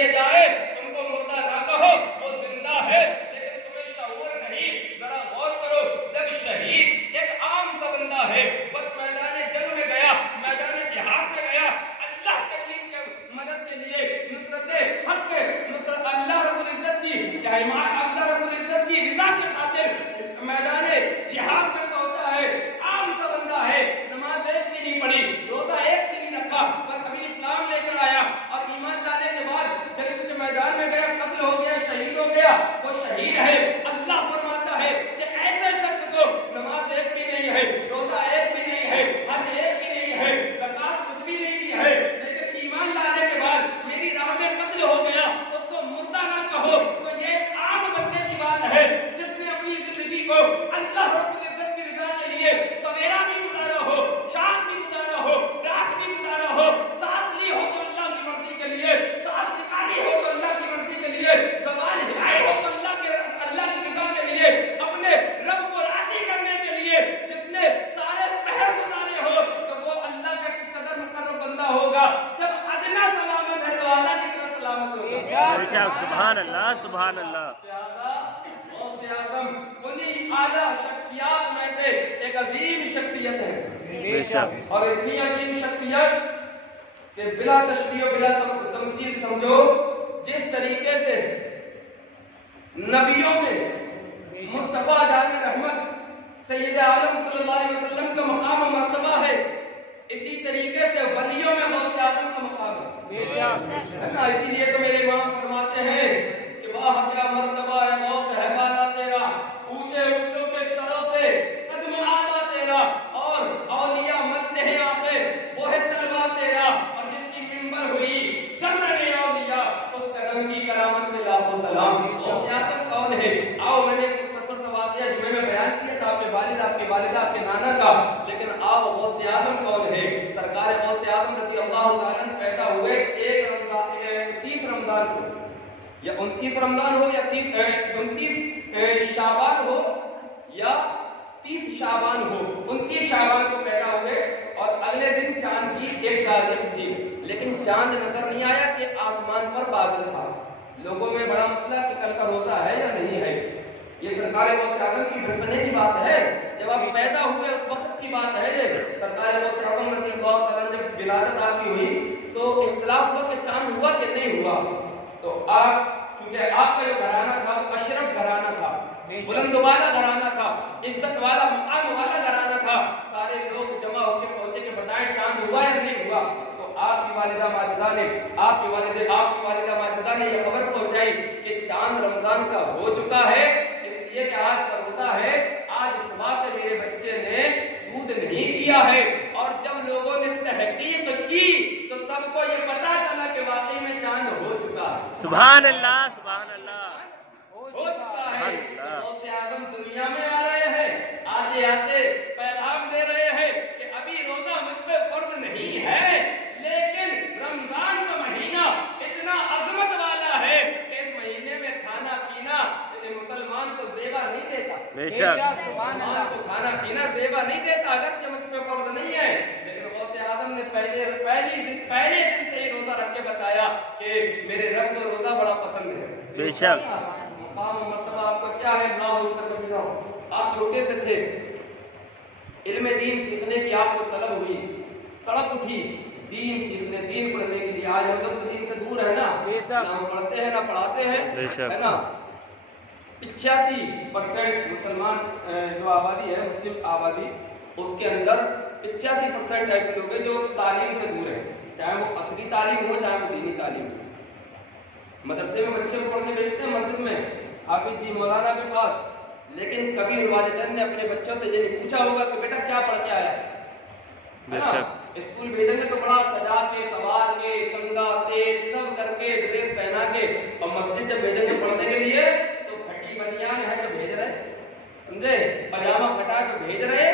لیے جائے تم کو مردہ نہ کہو، وہ زندہ ہے لیکن تمہیں شعور نہیں۔ ذرا غور کرو، جب شہید ایک عام سا بندہ ہے، بس میدان جنگ میں گیا، میدان جہاد میں گیا، اللہ کے دین کے مدد کے لیے، نصرت حق کے نصرت اللہ رب العزت کی اللہ رب العزت کی رضا کے خاطر میدان جہاد میں پہنچا ہے، عام سا بندہ ہے، نماز ایک بھی نہیں پڑھی، روزہ ایک بھی نہیں رکھا، بس ابھی اسلام لے کر آیا اور ایمان لانے کے بعد جنگ کے میدان میں گیا، قتل ہو گیا، شہید ہو گیا، وہ شہید ہے۔ اللہ فرماتا ہے کہ ایسے شخص کو نماز ایک بھی نہیں ہے، روزہ ایک بھی نہیں ہے، حج ایک بھی نہیں ہے، زکات کچھ بھی نہیں دی ہے، لیکن ایمان لانے کے بعد میری راہ میں قتل ہو گیا، اس کو مردہ نہ کہو۔ تو یہ ایک عام بندے کی بات ہے جس نے اپنی زندگی کو اللہ رب العزت کی رضا کے لیے سویرا بھی گزارا ہو، شام بھی گزارا ہو، رات بھی گزارا ہو، سانس لی ہو تو اللہ کی مرضی کے لیے، سانس نکالی ہو تو اللہ کی مرضی کے لیے، زبان ہلائی ہو تو اللہ کی رضا کے لیے، اپنے رب کو راضی کرنے کے لیے جس نے سارے پہر گزارے ہو، تو وہ اللہ کا کس قدر مقرب بندہ ہوگا۔ جب ادنا سلامت ہے تو اعلیٰ کتنا سلامت ہوگا۔ سبحان اللہ سبحان اللہ۔ غوث اعظم انہی اعلیٰ شخصیات میں سے ایک عظیم شخصیت ہے، اور اتنی عظیم شخصیت کہ بلا تشبیہ و بلا تمثیل سمجھو، جس طریقے سے نبیوں میں مصطفیٰ جان رحمت سید عالم صلی اللہ علیہ وسلم کا مقام و مرتبہ ہے، اسی طریقے سے ولیوں میں غوث اعظم کا مقام ہے نا۔ اسی لیے تو میرے امام فرماتے ہیں کہ واہ کیا مرتبہ ہے غوث ہے بالا تیرا، اونچے اونچوں کے سروں سے قدم اعلیٰ تیرا، اور اولیاء ملتے ہیں آخر وہ ہے طلبہ تیرا، اور جس کی منبر ہوئی کرم اولیاء اس کرم کی کرامت میں لاکھوں سلام۔ غوث اعظم کون ہے؟ آؤ، میں نے مختصر سا واقعہ جمعے میں بیان کیا تھا، آپ کے والد، آپ کے والدہ، آپ کے نانا کا، لیکن آؤ غوث اعظم کون ہے؟ سرکار غوث اعظم رضی اللہ تعالیٰ عنہ پیدا ہوئے 30 رمضان کو، یا 29 رمضان ہو یا 29 شعبان ہو یا 30 شعبان ہو، 29 شعبان کو پیدا ہوئے، اور اگلے دن چاند کی ایک تاریخ تھی، لیکن چاند نظر نہیں آیا کہ آسمان پر بادل تھا۔ لوگوں میں بڑا مسئلہ کہ کل کا روزہ ہے یا نہیں ہے۔ یہ سرکار غوث اعظم کی بچپنے کی بات ہے، جب آپ پیدا ہوئے اس وقت کی بات ہے۔ یہ سرکار غوث اعظم رضی اللہ تعالیٰ عنہ جب ولادت آپ کی ہوئی تو اختلاف ہوا کہ چاند ہوا کہ نہیں ہوا، تو آپ کیونکہ آپ کا جو گھرانہ تھا وہ اشرف گھرانہ تھا، بلند والا گھرانہ تھا، عزت والا مقام والا گھرانہ تھا، سارے لوگ جمع ہو کے پہنچے کہ بتائیں چاند ہوا یا نہیں ہوا۔ تو آپ کی والدہ ماجدہ نے آپ کی والدہ ماجدہ نے یہ خبر پہنچائی کہ چاند رمضان کا ہو چکا ہے، اس لیے کہ آج کا روزہ ہے، آج صبح سے میرے بچے نے دودھ نہیں کیا ہے۔ اور جب لوگوں نے تحقیق کی تو سب کو یہ پتا چلا کہ واقعی میں چاند ہو چکا ہے۔ سبحان اللہ سبحان اللہ، ہو چکا ہے۔ غوث اعظم دنیا میں آ رہے ہیں، آتے آتے پیغام دے رہے ہیں کہ ابھی روزہ مجھ پہ فرض نہیں ہے، لیکن رمضان کا مہینہ اتنا عظمت والا ہے کہ اس مہینے میں کھانا پینا مسلمان کو زیبا نہیں دیتا، مسلمان کو کھانا پینا زیبا نہیں دیتا، اگرچہ مجھ پہ فرض نہیں ہے، لیکن غوث اعظم نے پہلے دن سے ہی روزہ رکھ کے بتایا کہ میرے رب کو روزہ بڑا پسند ہے۔ بے شک مقام و مرتبہ آپ کا کیا ہے؟ آپ چھوٹے سے تھے، علم دین سیکھنے کی آپ کو طلب ہوئی، تڑپ اٹھی دین سیکھنے، دین پڑھنے کے لیے۔ آج ہم لوگ دین سے دور ہے نا، نہ پڑھتے ہیں نہ پڑھاتے ہیں، ہے نا۔ 85% مسلمان جو آبادی ہے، مسلم آبادی، اس کے اندر 85% ایسے لوگ ہیں جو تعلیم سے دور ہیں، چاہے وہ عصری تعلیم ہو چاہے وہ دینی تعلیم ہو۔ مدرسے میں بچے کو پڑھنے بھیجتے ہیں، مسجد میں حافظ جی مولانا کے پاس، لیکن کبھی والدین نے اپنے بچوں سے یہ نہیں پوچھا ہوگا کہ بیٹا کیا پڑھ کے آیا ہے۔ اسکول بھیجیں گے تو بڑا سجا کے، سوار کے، کنگا تیز سب کر کے، ڈریس پہنا کے، اور مسجد جب بھیجیں گے پڑھنے کے لیے تو پھٹی بنیان ہے تو بھیج رہے، سمجھے، پاجامہ پھٹا کے بھیج رہے۔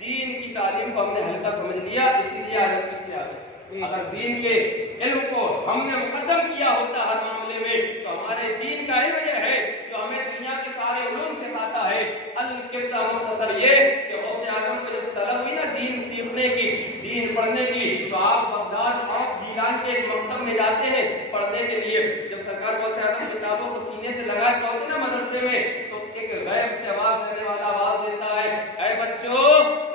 دین کی تعلیم کو ہم نے ہلکا سمجھ لیا، اسی لیے آگے پیچھے آ گئے۔ اگر دین کے علم کو ہم نے مقدم کیا ہوتا ہر معاملے میں تو ہمارے دین کا علم یہ ہے جو ہمیں دنیا کے سارے علوم سکھاتا ہے۔ القصہ مختصر یہ کہ غوث اعظم کو جب طلب ہوئی نا دین سیکھنے کی، دین پڑھنے کی، تو آپ بغداد پہنچ ایران کے ایک مکتب میں جاتے ہیں پڑھنے کے لیے. جب سرکار غوث اعظم کتابوں کو سینے سے لگا کے ہوتے نا مدرسے میں, تو ایک غیب سے آواز دینے والا آواز دیتا ہے, اے بچوں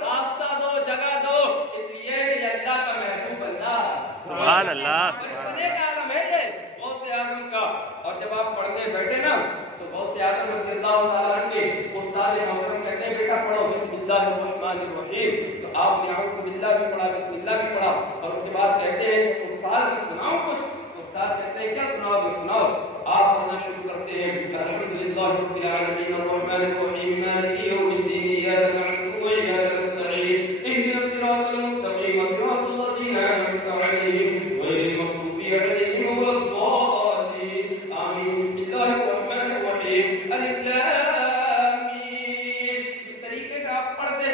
راستہ دو, جگہ دو, اس لیے کہ یہ اللہ کا محبوب بندہ ہے. سبحان اللہ. بچپنے کا عالم ہے یہ غوث اعظم کا. اور جب آپ پڑھنے بیٹھے نا تو غوث اعظم رضی اللہ تعالیٰ عنہ کے استاد محترم کہتے ہیں بیٹا پڑھو بسم اللہ الرحمن الرحیم. تو آپ نے اعوذ باللہ بھی پڑھا, بسم اللہ بھی پڑھا, اور اس کے بعد کہتے ہیں اٹھال کے سناؤ کچھ. استاد کہتے ہیں کیا سناؤ گے, سناؤ. آپ پڑھنا شروع کرتے ہیں الحمدللہ رب العالمین الرحمن الرحیم مالک یوم الدین ایاک نعبد و ایاک نستعین اهدنا الصراط المستقیم صراط الذین انعمت علیہم غیر المغضوب علیہم ولا الضالین آمین. بسم اللہ الرحمن الرحیم الف لام میم. اس طریقے سے آپ پڑھتے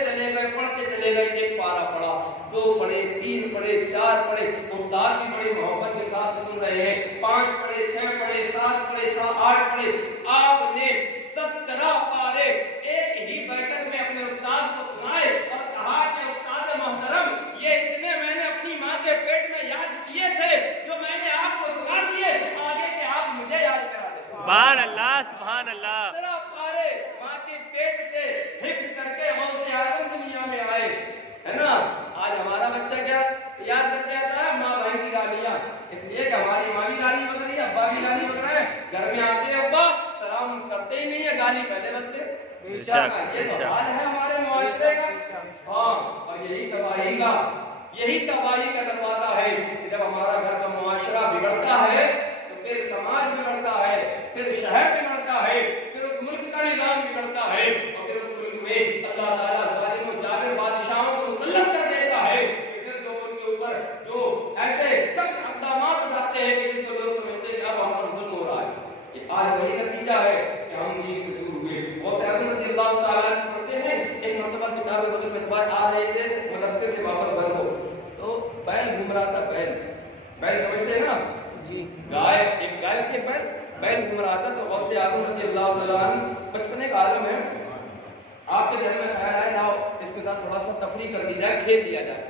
چلے گئے. ایک پارہ پڑھا, دو پڑھے, تین پڑھے, چار پڑھے. استاد بھی بڑی محبت کے ساتھ سن رہے ہیں. 5 پڑھے, 6 پڑھے, 7 پڑھے, 8 پڑھے. آپ نے 17 پارے ایک ہی بیٹھک میں اپنے استاد کو سنائے اور کہا کہ استاد محترم یہ اتنے میں نے اپنی ماں کے پیٹ میں یاد کیے تھے جو میں نے آپ کو سنا دیے, آگے کہ آپ مجھے یاد کرا دیں. سبحان اللہ. سبحان اللہ. 17 پارے ماں کے پیٹ سے حفظ کر کے غوث اعظم دنیا میں آئے, ہے نا. آج ہمارا بچہ کیا یاد کر کے آتا ہے, ماں بہن کی گالیاں, اس لیے کہ ہماری ماں بھی گالی بک رہی ہے, ابا بھی گالی بک رہا ہے. گھر میں آتے ہیں ابا سلام کرتے ہی نہیں ہے, گالی پہلے بنتے. یہ تو حال ہے ہمارے معاشرے کا. ہاں, اور یہی تباہی کا دروازہ ہے. جب ہمارا گھر کا معاشرہ بگڑتا ہے تو پھر سماج بگڑتا ہے, پھر شہر بگڑتا ہے, پھر اس ملک کا نظام بگڑتا ہے, اور پھر اس ملک میں اللہ تعالیٰ ظالم و جابر بادشاہوں کو مسلط کر دیتا ہے. پھر جو ان کے اوپر جو ایسے سخت اقدامات اٹھاتے ہیں کہ جس کو لوگ سمجھتے ہیں کہ اب ہم پر ظلم ہو رہا ہے. یہ آج وہی نتیجہ ہے کہ ہم دین سے دور ہوئے. غوث اعظم رضی اللہ تعالیٰ عنہ پڑھتے ہیں, ایک مرتبہ کتاب بدل میں بعد آ رہے تھے مدرسے سے واپس گھر کو, تو بیل گھوم رہا تھا. بیل سمجھتے ہیں نا جی, گائے, ایک گائے تھی, بیل گھوم رہا تھا. تو غوث اعظم رضی اللہ تعالیٰ عنہ بچپنے کا عالم ہے, آپ کے ذہن میں خیال آئے لاؤ اس کے ساتھ تھوڑا سا تفریح کر دی جائے, کھیل دیا جائے.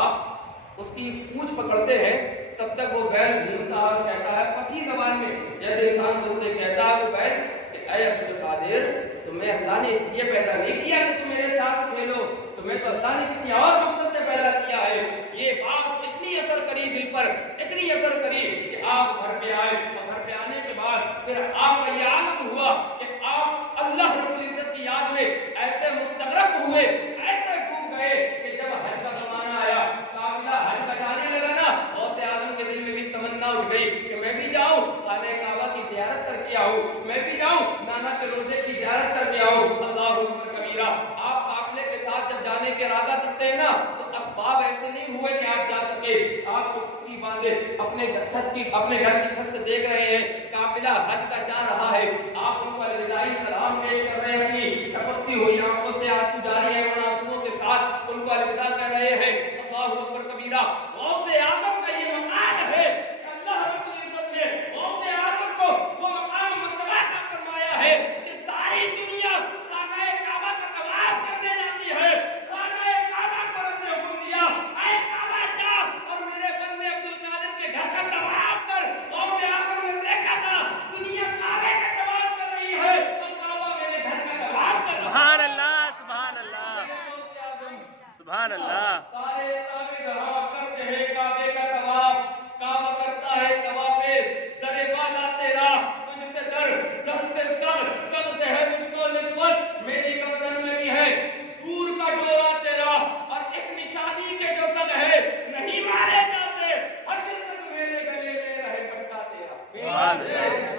آپ اس کی پوچھ پکڑتے ہیں, تب تک وہ بیل گھومتا اور کہتا ہے فصیح زبان میں, جیسے انسان بولتے کہتا ہے وہ بیل کہ اے عبد القادر تمہیں اللہ نے اس لیے پیدا نہیں کیا کہ تم میرے ساتھ کھیلو, تمہیں تو اللہ نے کسی اور مقصد سے پیدا کیا ہے. یہ بات اتنی اثر کری دل پر, اتنی اثر کری کہ آپ گھر پہ آئے, اور گھر پہ آنے کے بعد پھر آپ کا یہ عادت ہوا کہ آپ اللہ رب العزت کی یاد میں ایسے مستغرق ہوئے, ایسے ڈوب گئے کہ جب حج کا زمانہ آیا, قافلہ حج کا جانے لگا نا, غوث اعظم کے دل میں بھی تمنا اٹھ گئی کہ میں بھی جاؤں خانہ کعبہ کی زیارت کر کے آؤں, میں بھی جاؤں نانا کے روزے کی زیارت کر کے آؤں. اللہ اکبر کبیرہ. آپ قافلے کے ساتھ جب جانے کے ارادہ کرتے ہیں نا تو اسباب ایسے نہیں ہوئے کہ آپ جا سکے. آپ کو پٹی باندھے اپنے گھر کی چھت سے دیکھ رہے ہیں قافلہ حج کا جا رہا ہے, آپ ان کو الوداعی سلام پیش کر رہے ہیں, اپنی ٹپکتی ہوئی آنکھوں سے آنسو جاری ہیں, اور آنسوؤں کے ساتھ ان کو الوداع کہہ رہے ہیں. اللہ اکبر کبیرہ. غوث اعظم کا یہ مقام ہے کہ اللہ رب العزت نے غوث اعظم کو وہ مقام مرتبہ عطا فرمایا ہے کہ ساری دنیا خانہ کعبہ کا طواف کرنے جاتی ہے. خانہ کعبہ پر ہم نے حکم دیا, اے کعبہ جا اور میرے بندے عبد القادر کے گھر کا طواف کر. غوث اعظم نے دیکھا تھا دنیا کعبے کا طواف کر رہی ہے اور کعبہ میرے گھر کا طواف کر رہا ہے. سبحان اللہ. سبحان اللہ. سبحان اللہ. سارے کعبے طواف کرتے ہیں, کعبے کا طواف, کعبہ کرتا ہے طواف. در بالا تیرا تجھ سے در سے سب سے ہے مجھ کو نسبت, میری گردن میں بھی ہے دور کا ڈورا تیرا, اور اس نشانی کے جو سب ہے نہیں مارے جاتے, حشر تک میرے گلے میں رہے پٹا تیرا.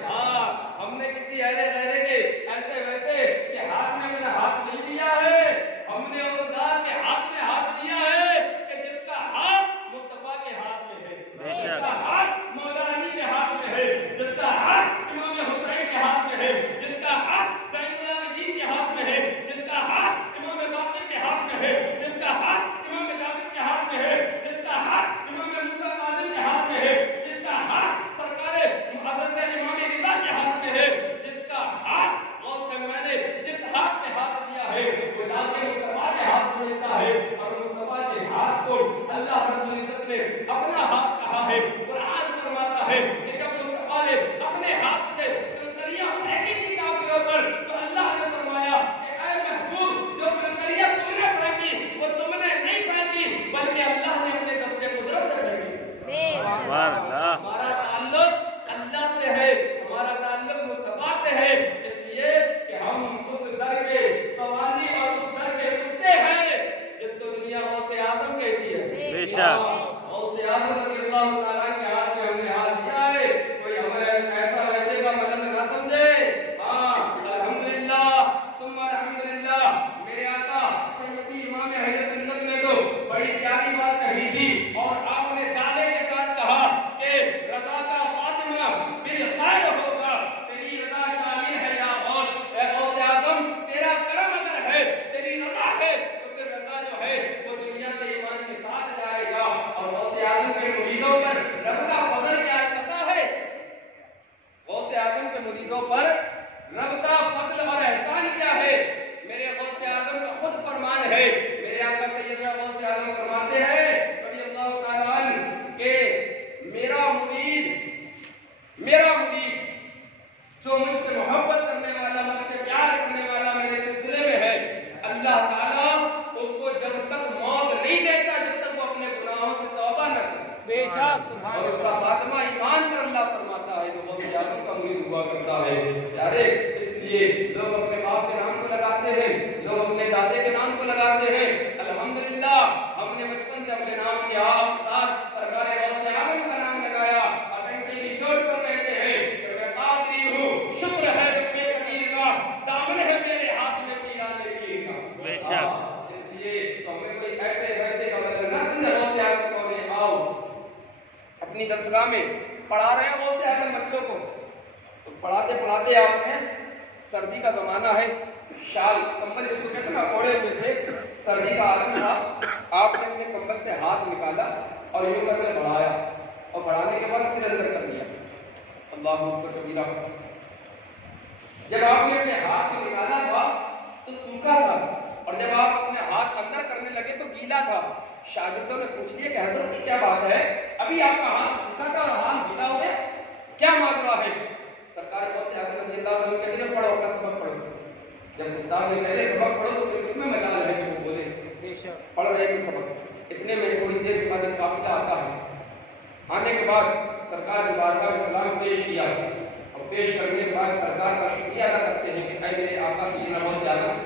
ہاں, ہم نے کسی ایرے کے ایسے ویسے کہ ہاتھ میں نے ہاتھ نہیں دیا ہے, ہم نے اس ذات کے ہاتھ میں ہاتھ دیا ہے کہ جس کا ہاتھ مصطفیٰ کے ہاتھ میں ہے, جس کا ہاتھ مولا علی کے ہاتھ میں ہے, جس کا ہاتھ امام حسین کے ہاتھ میں ہے, جس کا ہاتھ زین العابدین کے ہاتھ میں ہے, جس کا ہاتھ امام باقر کے ہاتھ میں ہے, جس کا ہاتھ امام جابر کے ہاتھ میں ہے, جس کا ہاتھ امام موسیٰ کاظم کے ہاتھ میں ہے, جس کا ہاتھ سرکار حضرت امام نے اپنے ہاتھ سے کنکریاں پھینکی تھی کافروں پر، تو اللہ نے فرمایا کہ اے محبوب جو کنکریاں تم نے پھینکی وہ تم نے نہیں پھینکی بلکہ اللہ نے اپنے دستے قدرت سے پھینکی۔ ہمارا تعلق اللہ سے ہے، ہمارا تعلق مصطفیٰ سے ہے، اس لیے کہ ہم اس در کے سوالی اور اس در کے کتے ہیں جس کو دنیا غوث اعظم کہتی ہے۔ بے شک غوث اعظم رضی اللہ تعالیٰ کے ہاتھ میں ہم نے ہاتھ دیا ہے، کوئی ہمیں ایسا ویسے کا مدد نہ سمجھے۔ ہاں الحمدللہ ثم الحمدللہ، میرے آقا سیدی امام اہل سنت نے تو بڑی پیاری بات کہی تھی اور آپ نے دعوے کے ساتھ کہا کہ رضا کا خاتمہ بالخیر ہوگا، تیری رضا شامل ہے یا غوث، اے غوث اعظم تیرا کرم اگر ہے، تیری رضا ہے تو پھر رضا جو ہے وہ دنیا سے ایمان کے ساتھ جائے گا۔ اور غوث اعظم کے مریدوں پر رب کا فضل کیا ہے پتہ ہے؟ غوث اعظم کے مریدوں پر رب کا فضل اور احسان کیا ہے؟ میرے غوث اعظم کا خود فرمان ہے، میرے آقا سیدنا غوث اعظم فرماتے ہیں رضی اللہ تعالیٰ عنہ کہ میرا مرید جو مجھ سے محبت کرنے والا، مجھ سے پیار کرنے والا میرے سلسلے میں ہے، اللہ تعالیٰ اس کو جب تک موت نہیں دیتا جب تک وہ اپنے گناہوں سے توبہ نہ کرے۔ بے شک سبحان اور اس کا خاتمہ ایمان پر اللہ فرماتا ہے جو غوث اعظم کا مرید ہوا کرتا ہے۔ پیارے اس لیے لوگ اپنے باپ کے نام کو لگاتے ہیں، لوگ اپنے دادے کے نام کو لگاتے ہیں۔ الحمدللہ ہم نے بچپن سے اپنے نام کے ساتھ سرکار غوث اعظم کا نام لگایا اور ڈنڈی نچوڑ کر کہتے ہیں کہ میں قادری ہوں، شکر ہے بے قدیر کا، دامن ہے میرے ہاتھ میں پیرانے پیر کا۔ بے شک اس لیے تو ہمیں کوئی ایسے ویسے کا مطلب نہ سمجھے غوث اعظم کو لے آؤ اپنی درسگاہ میں پڑھا رہے ہیں غوث اعظم بچوں کو، تو پڑھاتے پڑھاتے آپ نے سردی کا زمانہ ہے، شال کمبل جس کو کہتے ہیں نا اوڑے ہوئے تھے، سردی کا عالم تھا، آپ نے اپنے کمبل سے ہاتھ نکالا اور یوں کر کے بڑھایا اور بڑھانے کے بعد پھر اندر کر دیا۔ اللہ اکبر کبیرہ۔ جب آپ نے اپنے ہاتھ کو نکالا تھا تو سوکھا تھا اور جب آپ اپنے ہاتھ اندر کرنے لگے تو گیلا تھا۔ شاگردوں نے پوچھ لیا کہ حضرت یہ کیا بات ہے، ابھی آپ کا ہاتھ سوکھا تھا اور ہاتھ گیلا ہو گیا، کیا ماجرا ہے؟ سرکار غوث اعظم رضی اللہ عنہ کہتے ہیں پڑھو اپنا سبق پڑھو۔ جب استاد نے پہلے سبق پڑھو تو پھر اس میں مجال ہے کہ وہ بولے، پڑھ رہے تھے سبق، اتنے میں تھوڑی دیر کے بعد ایک قافلہ آتا ہے، آنے کے بعد سرکار کی بارگاہ میں سلام پیش کیا اور پیش کرنے کے بعد سرکار کا شکریہ ادا کرتے ہیں کہ اے میرے آقا سیدنا غوث اعظم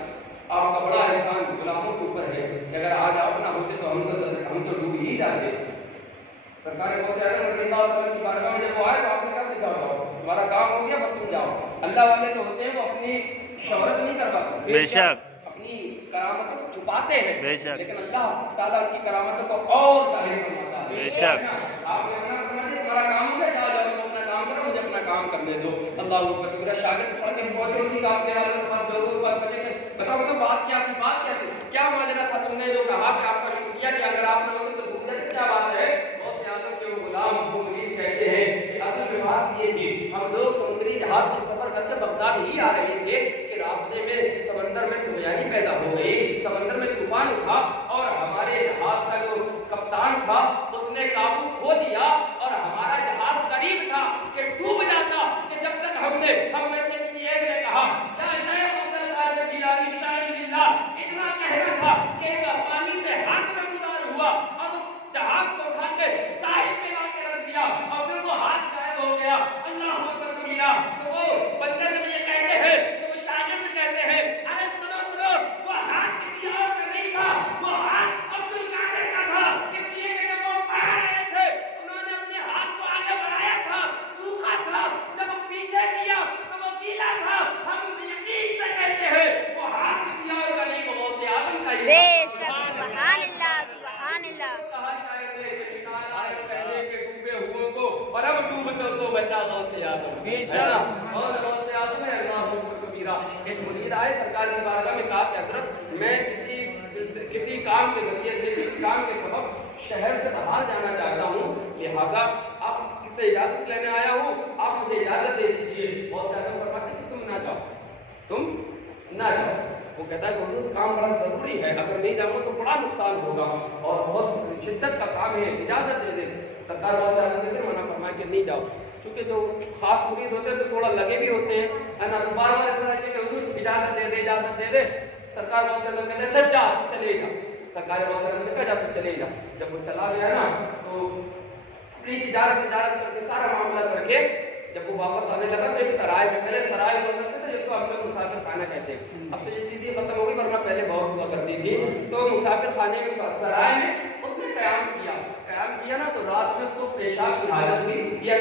آپ کا بڑا احسان غلاموں کے اوپر ہے کہ اگر آج آپ نہ ہوتے تو ہم تو ڈوب ہی جاتے۔ سرکار غوث اعظم رضی اللہ عنہ کی بارگاہ میں جب وہ آئے تو آپ نے کہا کہ جاؤ تمہارا کام ہو گیا، بس تم جاؤ۔ اللہ والے جو ہوتے ہیں وہ اپنی شہرت نہیں کرواتے، بے شک اپنی کرامتوں کو چھپاتے ہیں، بے شک لیکن اللہ تعالیٰ کی کرامتوں کو اور ظاہر کرواتا ہے۔ بے شک آپ نے منع کرنا ہے تمہارا کام ہو گیا، جاؤ تم اپنا کام کرو، مجھے اپنا کام کرنے دو۔ اللہ اکبر۔ میرا شاگرد پڑھ کے پہنچے اسی کام کے حالت کے بعد ضرور بات بچے گے، بتاؤ بات کیا تھی، بات کیا تھی، کیا ماجرا تھا، تم نے جو کہا کہ آپ کا شکریہ کیا، اگر آپ نے ہوتے تو گفتگو کیا بات ہے؟ غوث اعظم کے وہ غلام وہ مرید کہتے ہیں کہ اصل میں بات یہ تھی، ہم لوگ سمندری جہاز میں سفر کر کے بغداد ہی آ رہے تھے کہ راستے میں سمندر میں طوفان پیدا ہو گئی، سمندر میں طوفان اٹھا اور ہمارے جہاز کا جو کپتان تھا اس نے قابو کھو دیا اور ہمارا جہاز قریب تھا کہ ڈوب جاتا، کہ جب تک ہم میں سے کسی ایک نے کہا یا شیخ عبد القادر جیلانی شاعر للہ، اتنا کہنا تھا کہ پانی سے ہاتھ میں گزار ہوا اور اس جہاز کو اٹھا کے ساحل پہ لا کے رکھ دیا اور پھر وہ ہاتھ غائب ہو گیا۔ اللہ اکبر کبیرہ۔ تو وہ بندے سے یہ کہتے ہیں تو وہ شاگرد کہتے ہیں ارے سنو سنو، وہ ہاتھ کسی اور کا نہیں تھا، وہ ہاتھ عبد القادر کا تھا، اس لیے کہ جب وہ پڑھ رہے تھے انہوں نے اپنے ہاتھ کو آگے بڑھایا تھا، سوکھا تھا، جب وہ پیچھے کیا تو وہ گیلا تھا۔ ہم یقین سے کہتے ہیں وہ ہاتھ کسی اور کا نہیں، وہ غوث اعظم کا ہی تھا۔ بے شک سبحان اللہ سبحان اللہ۔ کہا شاید ہے کہ نکال آئے پہلے کے ڈوبے ہوئے کو اور اب ڈوبتے تو بچا غوث اعظم۔ بے شک اور غوث اعظم ہے اللہ اکبر کبیرہ۔ ایک مرید آئے سرکار کی بارگاہ میں، کہا کہ حضرت میں کسی کام کے ذریعے سے کسی کام کے سبب شہر سے باہر جانا چاہتا ہوں، لہٰذا آپ سے اجازت لینے آیا ہوں، آپ مجھے اجازت دے دیجیے۔ غوث اعظم فرماتے ہیں کہ تم نہ جاؤ، تم نہ جاؤ۔ وہ کہتا ہے کہ حضور کام بڑا ضروری ہے، اگر نہیں جاؤں تو بڑا نقصان ہوگا اور بہت شدت کا کام ہے، اجازت دے دیں۔ سرکار غوث اعظم نے منع فرمایا کہ نہیں جاؤ۔ چونکہ جو خاص مرید ہوتے ہیں تو تھوڑا لگے بھی ہوتے ہیں ہے نا، بار بار اس طرح کہ حضور اجازت دے دے اجازت دے دے. سرکار غوث اعظم کہتے ہیں اچھا جا چلے جا. سرکار غوث اعظم نے کہا جا تو چلے جا. جب وہ چلا گیا نا تو اپنی تجارت کر کے سارا معاملہ کر کے جب وہ واپس آنے لگا تو ایک سرائے میں، پہلے سرائے ہوا کرتے تھے جس کو ہم لوگ مسافر خانہ کہتے ہیں. اب تو یہ چیز ختم ہو گئی ورنہ پہلے بہت ہوا کرتی تھی. تو مسافر خانے میں سرائے میں اس نے قیام کیا نا تو رات میں اس کو پیشاب کی حاجت ہوئی یا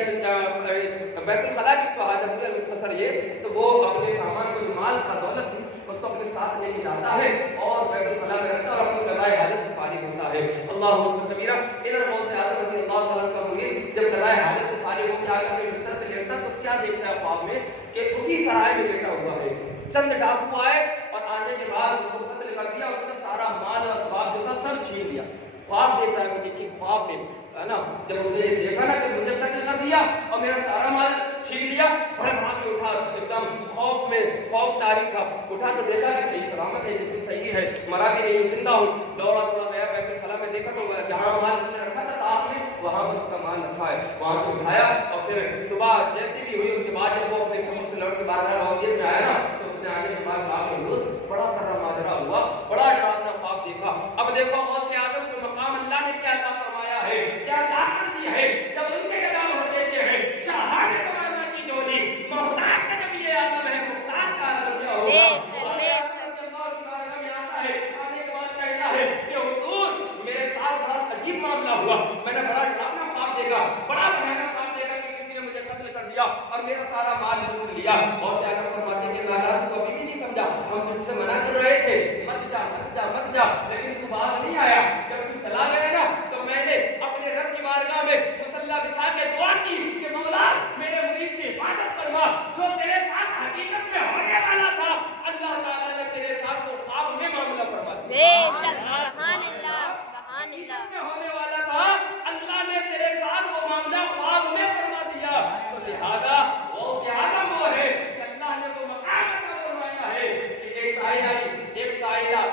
بیت الخلا کی اس کو حاجت ہوئی. مختصر یہ تو وہ اپنے سامان کو جو مال تھا دولت تھی اس کو اپنے ساتھ لے کے جاتا ہے اور بیت الخلا میں رکھتا ہے اور اپنی قضائے حاجت سے فارغ ہوتا ہے. اللہ اکبر کبیرہ. ادھر غوث اعظم رضی اللہ تعالیٰ کا مرید جب قضائے حاجت سے فارغ ہو کے آ کر بستر پہ لیٹتا تو کیا دیکھتا ہے خواب میں کہ اسی سرائے میں لیٹا ہوا ہے. چند ڈاکو آئے اور آنے کے بعد اس کو قتل کر دیا اور اس نے سارا مال اور اسباب جو تھا سب چھین لیا. خواب دیکھ رہا ہے وہ چیز خواب میں ہے نا. جب اسے دیکھا نا کہ مجھے قتل کر دیا اور میرا سارا مال چھین لیا بھاگ کے اٹھا ایک دم خوف طاری تھا. اٹھا تو دیکھا کہ صحیح سلامت ہے جسم صحیح ہے مرا بھی نہیں زندہ ہوں. دوڑا گیا بیت الخلا میں دیکھا تو جہاں مال اس نے رکھا تھا تاخ میں وہاں پر اس کا مال رکھا ہے. وہاں سے اٹھایا اور پھر صبح جیسی بھی ہوئی اس کے بعد جب وہ اپنے سفر سے لوٹ کے بارگاہ غوثیت میں آیا نا تو اس نے آنے کے بعد کہا کہ حضور بڑا کرا ماجرا ہوا بڑا ڈراؤنا خواب دیکھا. اب دیکھو غوث اعظم کو مقام اللہ نے کیا عطا فرمایا ہے کیا عطا کر دیا ہے. جب ان کے قدم ہو دیتے ہیں شہادت تمنا کی جوڑی محتاج کا جب یہ عالم ہے محتاج کا عالم کیا ہوگا. میرے ساتھ بڑا عجیب معاملہ ہوا. میں نے بڑا ڈراؤنا خواب دیکھا بڑا بھیانک خواب دیکھا کہ کسی نے مجھے قتل کر دیا اور میرا سارا مال لوٹ لیا. اور سے آگے فرماتے ہیں کہ نادار تو ابھی بھی نہیں سمجھا. ہم تجھ سے منع کر رہے تھے مت جا مت جا مت جا لیکن تو باز نہیں آیا. جب تو چلا گیا نا تو میں نے اپنے رب کی بارگاہ میں مصلی بچھا کے دعا کی کہ مولا میرے مرید کی حفاظت فرما جو تیرے ساتھ حقیقت میں ہونے والا تھا اللہ تعالیٰ نے تیرے ساتھ وہ خواب میں معاملہ فرما دیا. سبحان اللہ سبحان اللہ. ہونے والا تھا اللہ نے تیرے ساتھ وہ معاملہ خواب میں فرما دیا. تو لہذا غوث اعظم وہ ہے کہ اللہ نے وہ مقام عطا فرمایا ہے. ایک سائلہ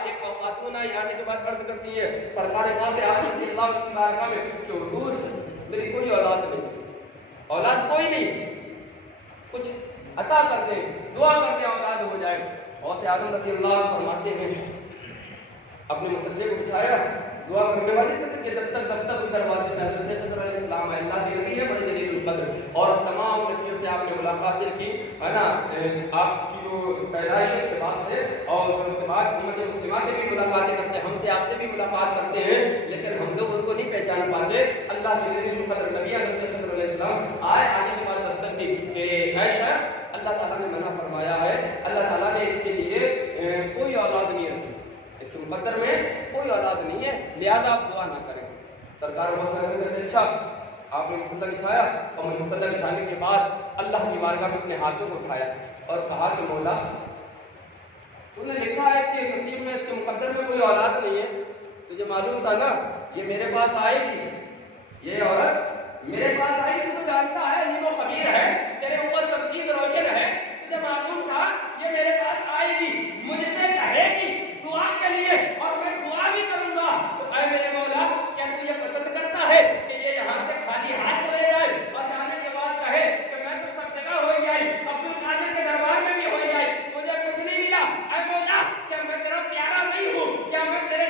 ایک خاتون آئی آنے کے بعد عرض کرتی ہے سرکار پاک اعظم صلی اللہ کی بارگاہ میں کہ حضور میری کوئی اولاد کوئی نہیں کچھ عطا کر دیں دعا کر دیں اولاد ہو جائے. غوث اعظم رضی اللہ عنہ فرماتے ہیں اپنے مصلی کو بچھایا دعا کرنے والی تک کہ جب تک دستک دروازے پہ حضرت خضر علیہ السلام ہے اللہ کی نبی ہے بڑے جلیل القدر اور تمام نبیوں سے آپ نے ملاقاتیں کی ہے نا. آپ کی جو پیدائش کے بعد سے اور اس کے بعد امت مسلمہ سے بھی ملاقاتیں کرتے ہیں ہم سے آپ سے بھی ملاقات کرتے ہیں لیکن ہم لوگ ان کو نہیں پہچان پاتے. اللہ کے جلیل القدر نبی حضرت خضر علیہ السلام آنے کے بعد دستک دی کہ اے شخص اللہ تعالیٰ نے منع فرمایا ہے اللہ تعالیٰ نے اس کے لیے کوئی اولاد نہیں رکھی اس مقدر میں کوئی اولاد نہیں ہے لہذا آپ دعا نہ کریں. سرکار غوث اعظم نے کہا اچھا آپ نے مصلی بچھایا اور مصلی بچھانے کے بعد اللہ کی بارگاہ میں اپنے ہاتھوں کو اٹھایا اور کہا کہ مولا تو نے لکھا ہے اس کے نصیب میں اس کے مقدر میں کوئی اولاد نہیں ہے تجھے معلوم تھا نا یہ میرے پاس آئے گی یہ عورت میرے پاس آئی گی تو جانتا ہے علیم و خبیر ہے تیرے اوپر سب چیز روشن ہے تجھے معلوم تھا یہ میرے پاس آئے گی مجھ سے کہے گی دعا کے لیے اور میں دعا بھی کروں گا تو اے میرے مولا کیا تو یہ پسند کرتا ہے کہ یہ یہاں سے خالی ہاتھ چلے جائے اور جانے کے بعد کہے کہ میں تو سب جگہ ہو گئی عبد القادر کے دربار میں بھی ہو گئی مجھے کچھ نہیں ملا. اے مولا کیا میں تیرا پیارا نہیں ہوں کیا میں تیرے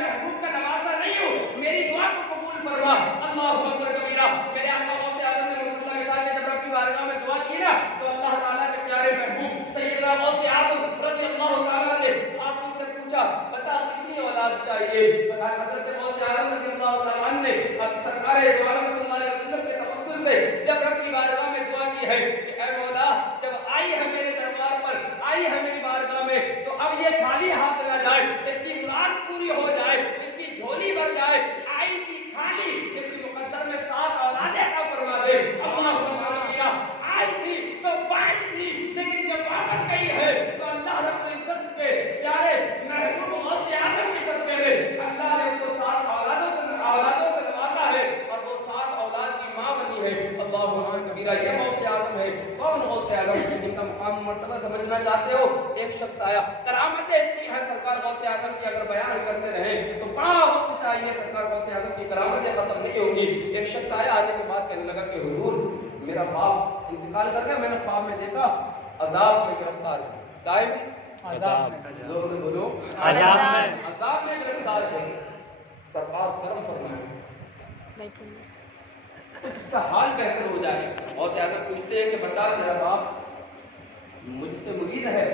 محبوب کا نوازا نہیں ہوں میری دعا کو قبول فرما. اللہ اکبر کبیرہ. میرے آقا غوث اعظم نے مصلی بچھا کے جب رب کی بارگاہ میں دعا کی نا تو اللہ تعالیٰ کے پیارے محبوب سیدنا غوث اعظم رضی اللہ تعالیٰ نے خاتون سے پوچھا بتا کتنی اولاد چاہیے. بتا حضرت غوث اعظم رضی اللہ تعالیٰ نے سرکار دو عالم صلی اللہ علیہ وسلم کے توسل سے جب رب کی بارگاہ میں دعا کی ہے کہ اے مولا جب آئی ہے میرے دربار پر آئی ہے میری بارگاہ میں تو اب یہ خالی ہاتھ نہ جائے اس کی مراد پوری ہو جائے اس کی جھولی بھر جائے آئی کی خالی اس کی مقدر میں 7 اولادیں عطا فرما دے. اللہ اکبر کبیرہ. آئی تھی تو بات تھی لیکن جب واپس گئی ہے تو اللہ رب العزت کے پیارے محبوب غوث اعظم کی صدقے میں اللہ نے اس کو 7 اولادوں سے نوازا ہے اور وہ 7 اولاد کی ماں بنی ہے. اللہ اکبر کبیرہ. یہ غوث اعظم ہے. کون غوث اعظم جن کا مقام مرتبہ سمجھنا چاہتے ہو ایک شخص آیا کرامتیں اتنی ہیں سرکار غوث اعظم کی اگر بیان کرتے رہیں تو بڑا وقت چاہیے سرکار غوث اعظم کی کرامتیں ختم نہیں ہوگی. ایک شخص آیا آنے کے بعد کہنے لگا کہ حضور میرا باپ انتقال کر گیا, میں نے خواب میں دیکھا عذاب میں گرفتار ہے. کائے میں عذاب زور سے بولو, عذاب میں عذاب میں گرفتار ہے. سرکار کرم فرمائے کچھ اس کا حال بہتر ہو جائے. اور زیادہ پوچھتے ہیں کہ بتا میرا باپ مجھ سے مرید ہے؟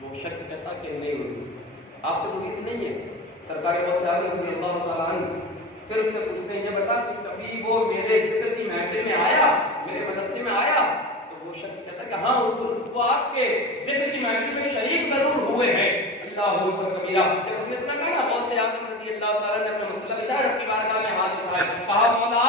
وہ شخص کہتا کہ نہیں حضور آپ سے مرید نہیں ہے. سرکار غوث اعظم رضی اللہ تعالیٰ عنہ پھر اس سے پوچھتے ہیں یہ بتا کہ کبھی وہ میرے ذکر کی محفل میں آیا, میرے مدرسے میں آیا؟ تو وہ شخص کہتا کہ ہاں حضور وہ آپ کے ذکر کی محفل میں شریک ضرور ہوئے ہیں. اللہ اکبر کبیرہ. جب اس نے اتنا کہا نا غوث اعظم رضی اللہ تعالیٰ نے اپنا مسئلہ بچا رب کی بارگاہ میں ہاتھ اٹھائے, کہا مولا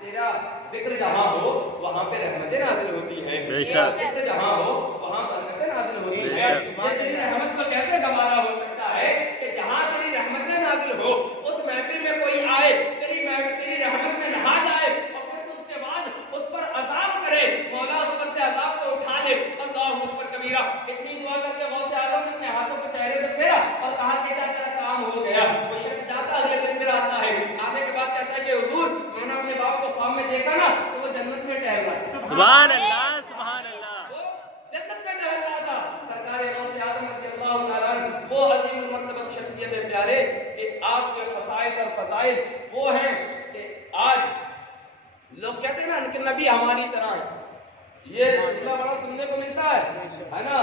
تیرا ذکر جہاں ہو وہاں پہ رحمتیں نازل ہوتی ہیں, ذکر جہاں ہو وہاں پر رحمتیں نازل ہوتی ہیں. یہ تیری رحمت کو کیسے گوارا ہو سکتا ہے کہ جہاں تیری رحمتیں نازل ہو اس محفل میں کوئی آئے تیری رحمت میں نہا جائے اور پھر اس کے بعد اس پر عذاب کرے, مولا اس پر سے عذاب کو اٹھا لے. اللہ اکبر کبیرہ. اتنی دعا کر کے غوث اعظم نے اپنے ہاتھوں کو چہرے سے پھیرا اور کہا کہ تیرا کام ہو گیا. وہ شخص جاتا اگلے دن پھر آتا ہے, آنے کے بعد کہتا ہے کہ حضور میں نے اپنے باپ کو خواب میں دیکھا نا تو وہ جنت میں ٹہل رہا ہے. سبحان اللہ سبحان اللہ. وہ جنت میں ٹہل رہا تھا. سرکار غوث اعظم رضی اللہ تعالیٰ عنہ وہ عظیم المرتبہ شخصیت پیارے کہ آپ کے خصائص اور فضائل وہ ہیں کہ آج لوگ کہتے ہیں نا کہ نبی ہماری طرح ہے. یہ جملہ بڑا سننے کو ملتا ہے نا.